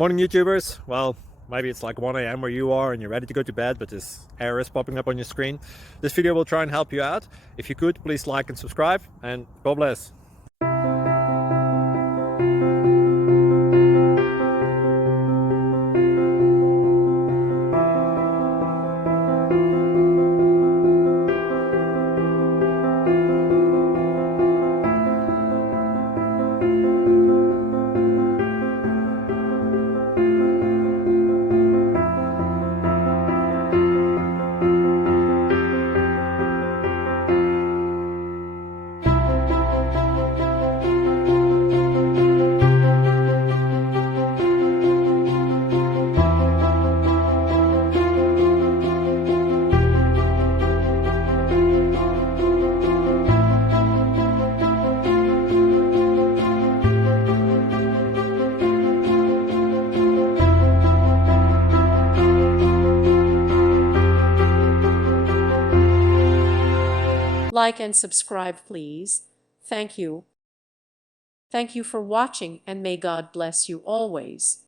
Morning, YouTubers. Well, maybe it's like 1 a.m. where you are and you're ready to go to bed, but this error is popping up on your screen. This video will try and help you out. If you could, please like and subscribe, and God bless. Like and subscribe, please. Thank you. Thank you for watching, and may God bless you always.